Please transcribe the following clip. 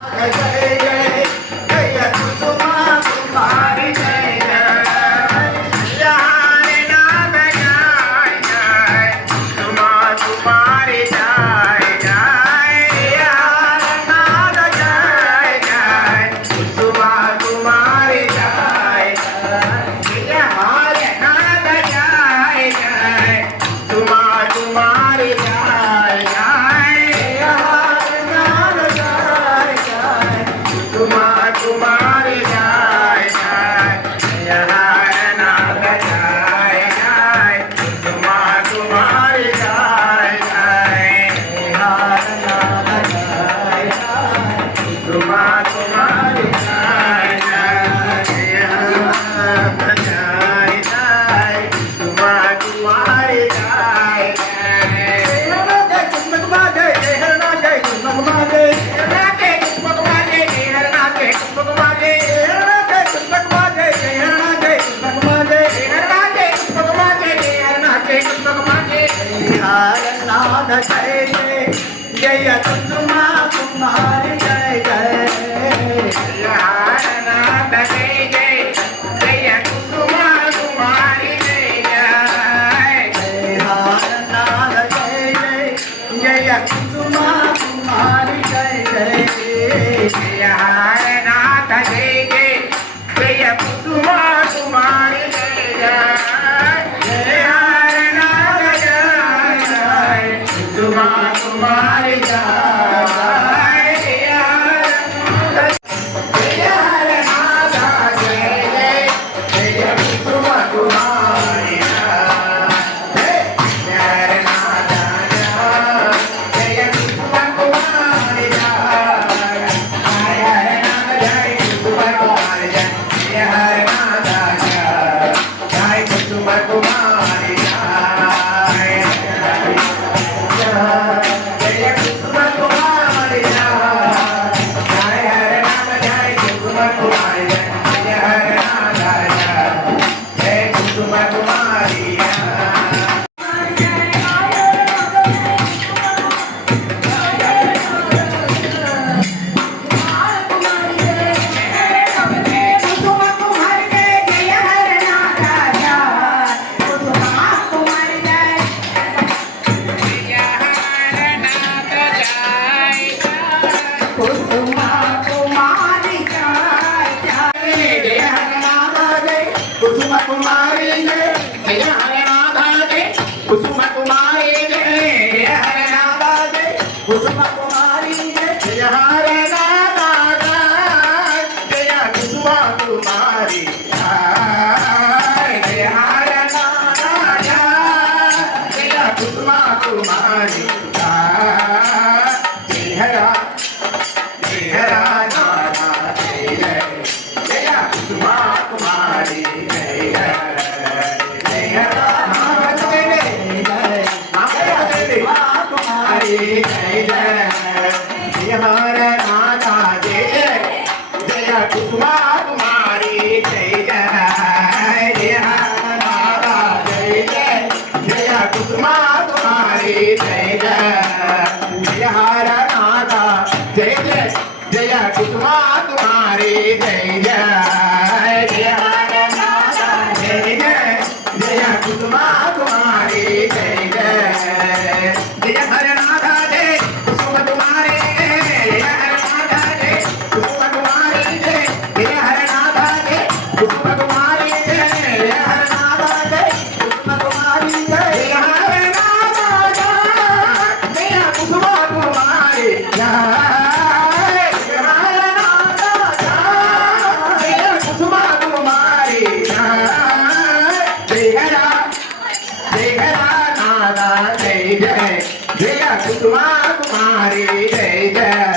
जय जय जय कुसुमा कुमारी जय जय हरे नाम जय जय कुसुमा कुमारी जय जय हरे नाम जय जय कुसुमा कुमारी जय जय हरे नाम जय जय कुसुमा कुमारी जय जय हरे नाम जय जय कुसुमा कुमारी जय जय जय हरे नाम जय जय कुसुमा कुमारी जय जय हरे नाम जय जय कुसुमा कुमारी जय जय हरे नाम जय जय कुसुमा कुमारी जय जय कुसुमा कुमारी जय जय नाथ जय जय जय कुसुमा कुमारी जय जय नाथ जय जय जय कुसुमा कुमारी जय जय जय नाथ जय जय जय कुसुमा कुमारी जय जय जय नाथ जय जय कुसुमा कुमारी जय कुसुमा कुमारी जय जय हरे राधा जय कुसुमा कुमारी जय जय हरे राधा जय कुसुमा कुमारी जय जय हरे राधा जय जय कुसुमा कुमारी जय हरे राधा जय कुसुमा कुमारी जय हरा जय राधा जय जय कुसुमा कुमारी जय हरे नाथा जय जय कुसुमा कुमारी जय जय हरे नाथा जय जय कुसुमा कुमारी जय जय हरे नाथा जय जय कुसुमा कुमारी जय जय हरे नाथा जय जय कुसुमा कुमारी जय जय हरे नाथा जय कुसुमा कुमारी जय हरे नाथा जय कुसुमा कुमारी जय हरे नाथा जय कुसुमा कुमारी जय हरे नाथा जय कुसुमा कुमारी जय हरे नाथा जय कुसुमा कुमारी कुसुमा कुमारी जय नाथा जय जय कुसुमा कुमारी जय जय